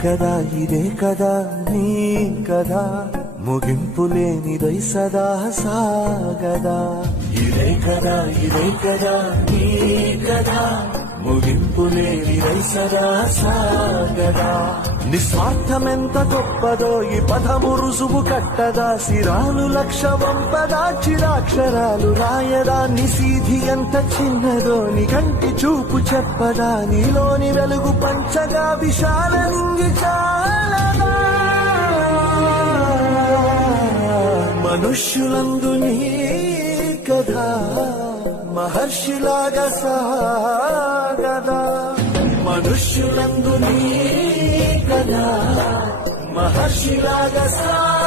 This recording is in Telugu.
కదా ఇదే కదా నీ కదా ముగింపు లేనిదై సదా సాగదా ఇదే కదా నీ కదా ముగింపు లేనిదై సదా సాగదా నిస్వార్థమెంత గొప్పదో ఈ పదము రుజువు కట్టదా సిరాలు లక్ష వంపదా చిరాక్షరాలు రాయదా నిశీధి ఎంత చిన్నదో నీ కంటి చూపు చెప్పదా నీలోని వెలుగు పంచగా విశాల నింగి చాలదా మనుష్యులందు నీ కథ మహర్షిలాగా సాగదా మనుష్యులందు నీ కథ మహర్షిలాగా సాగదా